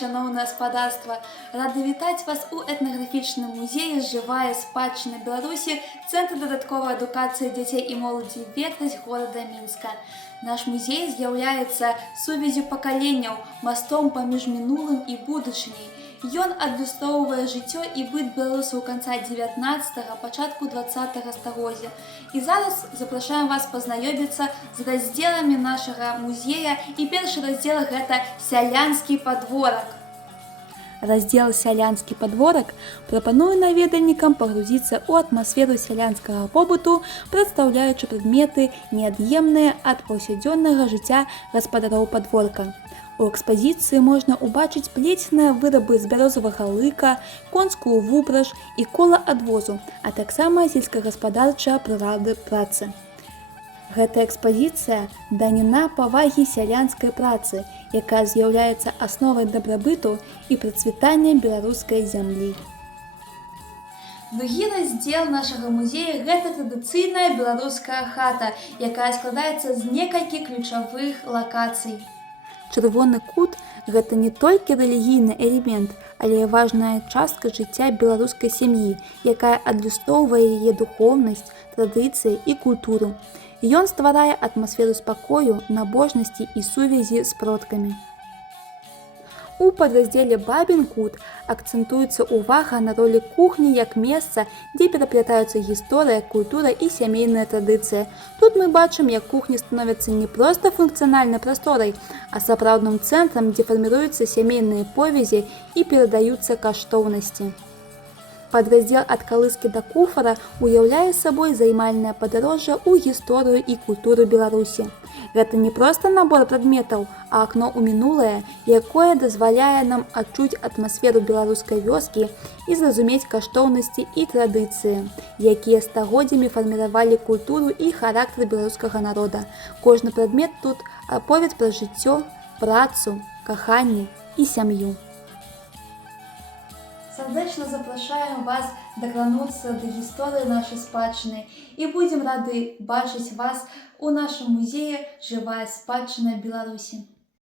шановне господарство! Рада вітаць вас у этнаграфічным музеі «Жывая спадчына Беларусі», Цэнтр дадатковай адукацыі дзяцей і моладзі «Ветразь» горада Мінска. Наш музей з'яўляецца сувязю пакаленняў, мастом паміж мінулым і будучыняй. Ён адлюстроўвае жыццё і быт беларусаў канца 19-го, пачатку 20-го стагоддзя. І зараз запрашаем вас пазнаёміцца з раздзеламі нашага музея. І першы раздзел – гэта сялянскі падворак. Раздзел «Сялянскі падворак» прапануе наведальнікам пагрузіцца ў атмасферу сялянскага побыту, прадстаўляючы прадметы, неад'емныя ад паўсядзённага жыцця гаспадароў падворка. У экспазіцыі можна ўбачыць плеценыя вырабы з бярозавага лыка, конскую вупраж і кола адвозу, а таксама сельскагаспадарчыя прылады працы. Гэта экспазіцыя даніна павагі сялянскай працы, якая з'яўляецца асновай дабрабыту і працвітання беларускай зямлі. Другі раздзел нашага музея – гэта традыцыйная беларуская хата, якая складаецца з некалькі ключавых лакацый. Чырвоны кут – гэта не толькі рэлігійны элемент, але і важная частка жыцця беларускай сям'і, якая адлюстроўвае яе духоўнасць, традыцыі і культуру. Ён стварае атмасферу спакою, набожнасці і сувязі з продкамі. У падраздзеле «Бабін кут» акцэнтуецца ўвага на ролі кухні як месца, дзе пераплятаюцца гісторыя, культура і сямейная традыцыя. Тут мы бачым, як кухні становяцца не проста функцыянальнай прасторай, а сапраўдным цэнтрам, дзе фарміруюцца сямейныя повязі і перадаюцца каштоўнасці. Падраздзел «Ад калыскі да куфара» уяўляе сабой займальнае падарожжа ў гісторыю і культуру Беларусі. Гэта не проста набор прадметаў, а акно ў мінулае, якое дазваляе нам адчуць атмасферу беларускай вёскі і зразумець каштоўнасці і традыцыі, якія стагоддзямі фарміравалі культуру і характар беларускага народа. Кожны прадмет тут аповед пра жыццё, працу, каханне і сям'ю. Сардэчна запрашаем вас дакрануцца да гісторыі нашай спадчыны і будзем рады бачыць вас у нашым музеі «Жывая спадчына Беларусі».